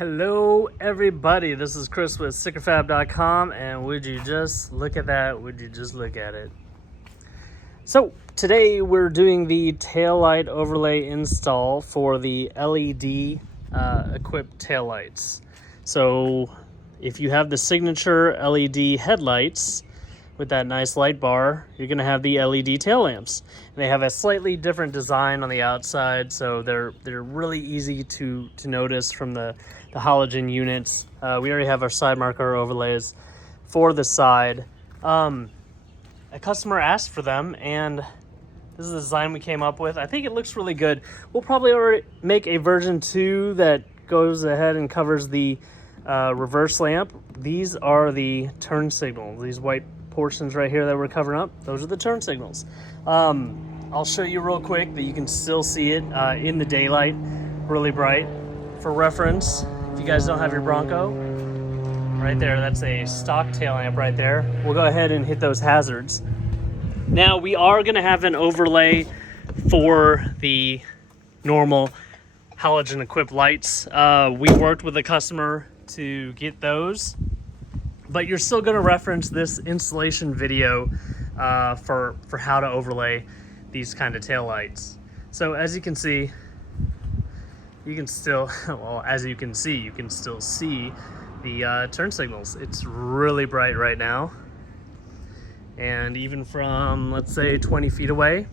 Hello everybody, this is Chris with stickerfab.com, and would you just look at that, would you just look at it. So today we're doing the taillight overlay install for the LED equipped taillights. So if you have the signature LED headlights with that nice light bar, you're going to have the LED tail lamps. And they have a slightly different design on the outside, so they're really easy to notice from the halogen units. We already have our side marker overlays for the side. A customer asked for them, and this is the design we came up with. I think it looks really good. We'll probably already make a version 2 that goes ahead and covers the reverse lamp. These are the turn signals. These white portions right here that we're covering up, those are the turn signals. I'll show you real quick that you can still see it in the daylight, really bright. For reference, if you guys don't have your Bronco, right there, that's a stock tail lamp right there. We'll go ahead and hit those hazards. Now we are going to have an overlay for the normal halogen equipped lights. We worked with a customer to get those, but you're still going to reference this installation video for how to overlay these kind of tail lights. So as you can see, you can still, well, as you can still see the turn signals. It's really bright right now. And even from, let's say, 20 feet away,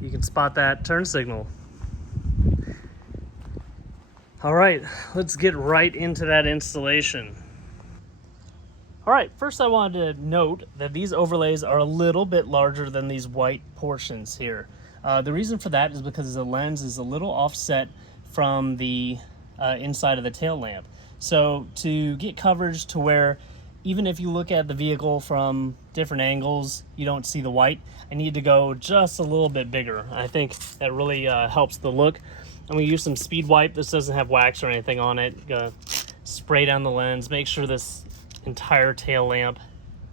you can spot that turn signal. All right, let's get right into that installation. All right, first I wanted to note that these overlays are a little bit larger than these white portions here. The reason for that is because the lens is a little offset from the inside of the tail lamp. So to get coverage to where even if you look at the vehicle from different angles, you don't see the white, I need to go just a little bit bigger. I think that really helps the look. I'm gonna use some speed wipe. This doesn't have wax or anything on it. Gonna spray down the lens, make sure this entire tail lamp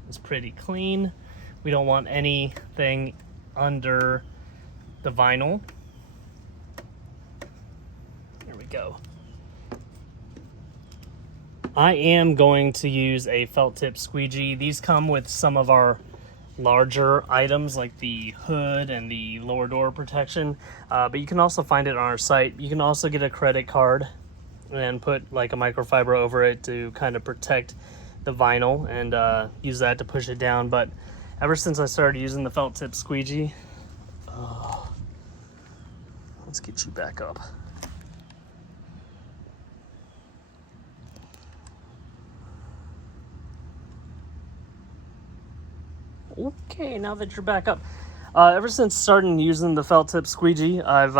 is pretty clean. We don't want anything under the vinyl. There we go. I am going to use a felt tip squeegee. These come with some of our larger items like the hood and the lower door protection, but you can also find it on our site. You can also get a credit card and put like a microfiber over it to kind of protect the vinyl and use that to push it down. But ever since I started using the felt tip squeegee, let's get you back up. Okay, now that you're back up. Ever since starting using the felt tip squeegee, I've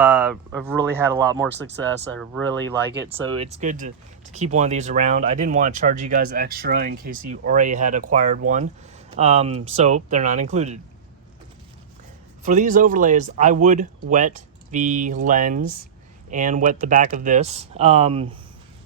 really had a lot more success. I really like it, so it's good to keep one of these around. I didn't want to charge you guys extra in case you already had acquired one, so they're not included. For these overlays, I would wet the lens and wet the back of this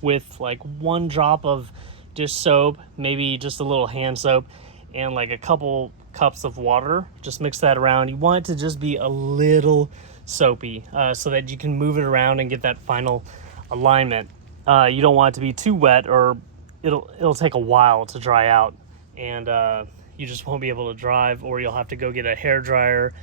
with like 1 drop of dish soap, maybe just a little hand soap, and like a couple cups of water. Just mix that around. You want it to just be a little soapy so that you can move it around and get that final alignment. You don't want it to be too wet or it'll take a while to dry out, and you just won't be able to drive, or you'll have to go get a hair dryer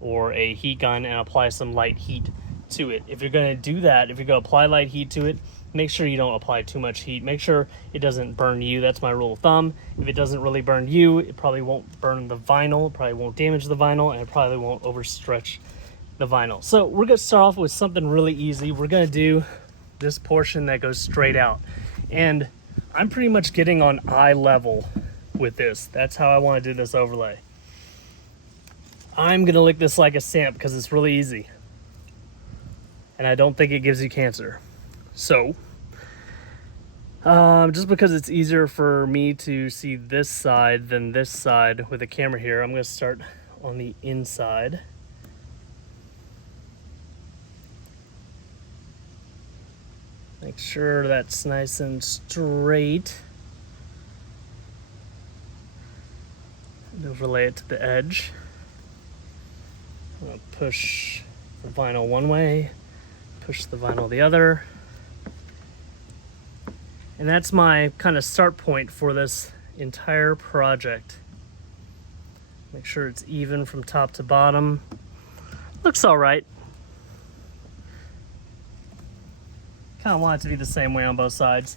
or a heat gun and apply some light heat to it. If you're going to do that, if you're going to apply light heat to it, make sure you don't apply too much heat. Make sure it doesn't burn you. That's my rule of thumb. If it doesn't really burn you, it probably won't burn the vinyl, it probably won't damage the vinyl, and it probably won't overstretch the vinyl. So we're going to start off with something really easy. We're going to do this portion that goes straight out. And I'm pretty much getting on eye level with this. That's how I want to do this overlay. I'm going to lick this like a stamp because it's really easy. And I don't think it gives you cancer. So, just because it's easier for me to see this side than this side with the camera here, I'm going to start on the inside. Make sure that's nice and straight. And overlay it to the edge. I'm going to push the vinyl one way, push the vinyl the other. And that's my kind of start point for this entire project. Make sure it's even from top to bottom. Looks all right. Kind of want it to be the same way on both sides.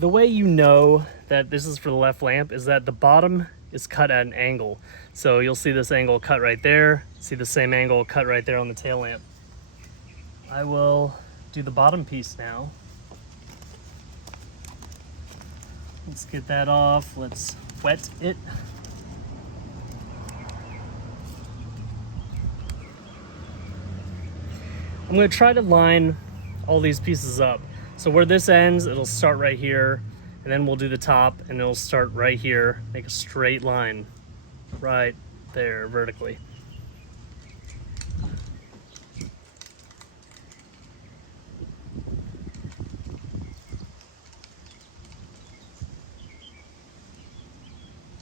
The way you know that this is for the left lamp is that the bottom is cut at an angle. So you'll see this angle cut right there, see the same angle cut right there on the tail lamp. I will do the bottom piece now. Let's get that off. Let's wet it. I'm going to try to line all these pieces up. So where this ends, it'll start right here, and then we'll do the top, and it'll start right here. Make a straight line right there vertically.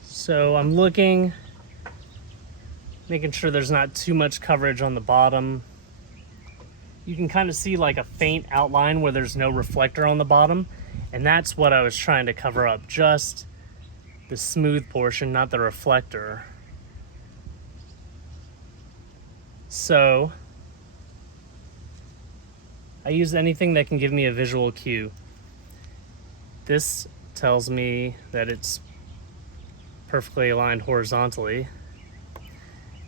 So I'm looking, making sure there's not too much coverage on the bottom. You can kind of see like a faint outline where there's no reflector on the bottom, and that's what I was trying to cover up, just the smooth portion, not the reflector. So I use anything that can give me a visual cue. This tells me that it's perfectly aligned horizontally,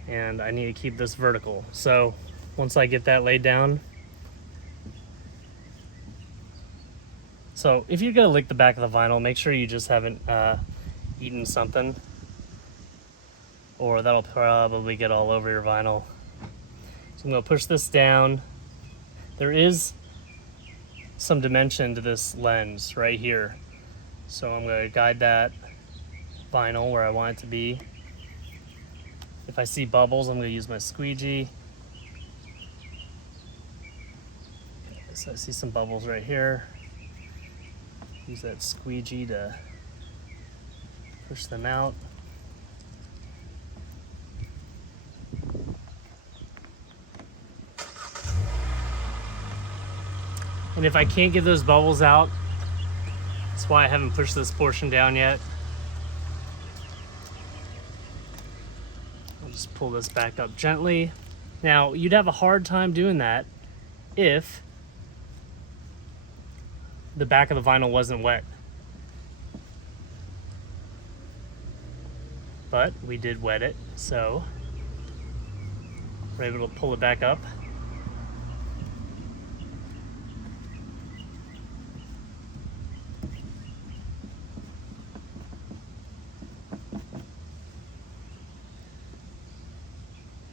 and I need to keep this vertical. So once I get that laid down, so if you're gonna lick the back of the vinyl, make sure you just haven't eaten something, or that'll probably get all over your vinyl. So I'm gonna push this down. There is some dimension to this lens right here, so I'm gonna guide that vinyl where I want it to be. If I see bubbles, I'm gonna use my squeegee. So I see some bubbles right here. Use that squeegee to push them out. And if I can't get those bubbles out, that's why I haven't pushed this portion down yet. I'll just pull this back up gently. Now, you'd have a hard time doing that if the back of the vinyl wasn't wet. But we did wet it, so we're able to pull it back up.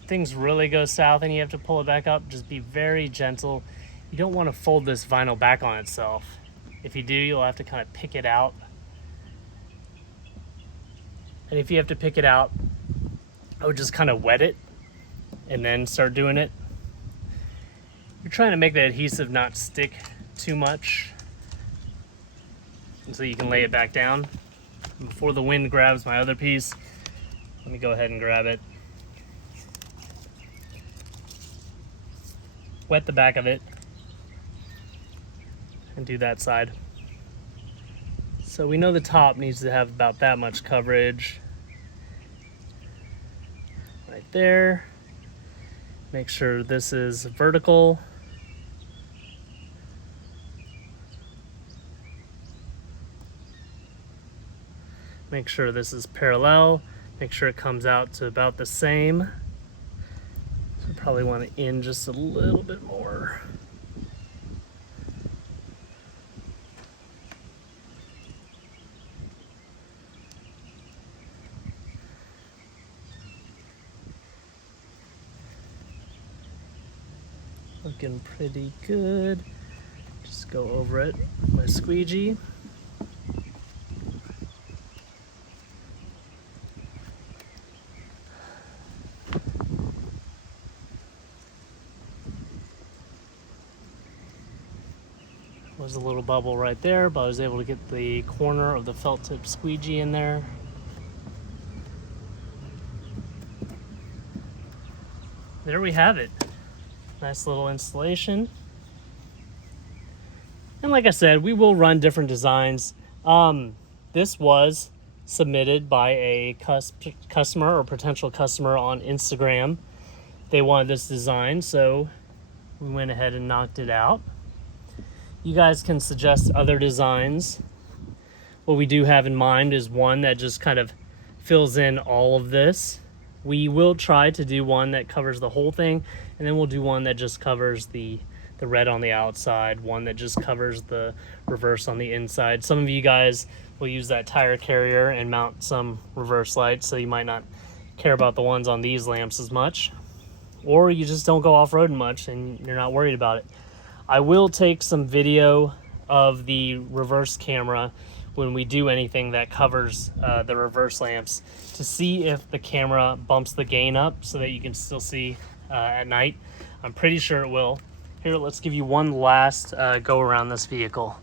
Things really go south and you have to pull it back up, just be very gentle. You don't want to fold this vinyl back on itself. If you do, you'll have to kind of pick it out. And if you have to pick it out, I would just kind of wet it and then start doing it. You're trying to make the adhesive not stick too much until you can lay it back down. And before the wind grabs my other piece, let me go ahead and grab it. Wet the back of it and do that side. So we know the top needs to have about that much coverage. Right there. Make sure this is vertical. Make sure this is parallel. Make sure it comes out to about the same. So probably want to in just a little bit more. Looking pretty good. Just go over it with my squeegee. Was a little bubble right there, but I was able to get the corner of the felt tip squeegee in there. There we have it. Nice little installation. And like I said, we will run different designs. This was submitted by a customer or potential customer on Instagram. They wanted this design, so we went ahead and knocked it out. You guys can suggest other designs. What we do have in mind is one that just kind of fills in all of this. We will try to do one that covers the whole thing, and then we'll do one that just covers the red on the outside, one that just covers the reverse on the inside. Some of you guys will use that tire carrier and mount some reverse lights, so you might not care about the ones on these lamps as much, or you just don't go off-roading much and you're not worried about it. I will take some video of the reverse camera when we do anything that covers the reverse lamps to see if the camera bumps the gain up so that you can still see at night. I'm pretty sure it will. Here, let's give you one last go around this vehicle.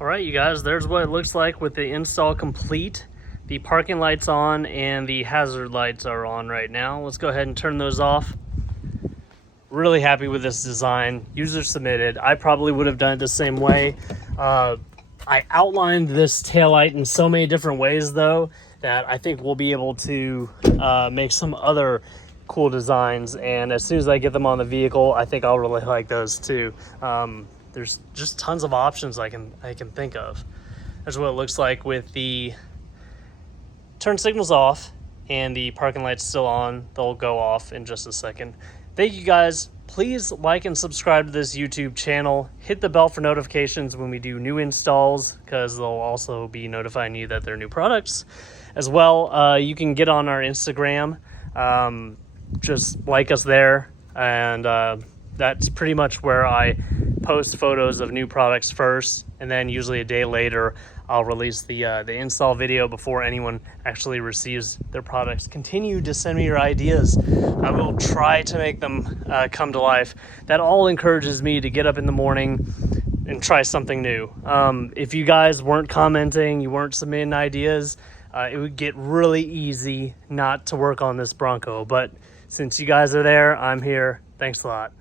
All right, you guys, there's what it looks like with the install complete. The parking light's on and the hazard lights are on right now. Let's go ahead and turn those off. Really happy with this design. User submitted. I probably would have done it the same way. I outlined this taillight in so many different ways though that I think we'll be able to make some other cool designs, and as soon as I get them on the vehicle, I think I'll really like those too. There's just tons of options I can think of. That's what it looks like with the turn signals off and the parking lights still on. They'll go off in just a second. Thank you guys. Please like and subscribe to this YouTube channel. Hit the bell for notifications when we do new installs, because they'll also be notifying you that they're new products. As well, you can get on our Instagram. Just like us there, and that's pretty much where I post photos of new products first, and then usually a day later I'll release the install video before anyone actually receives their products. Continue to send me your ideas. I will try to make them come to life. That all encourages me to get up in the morning and try something new. If you guys weren't commenting, you weren't submitting ideas, it would get really easy not to work on this Bronco, but since you guys are there, I'm here. Thanks a lot.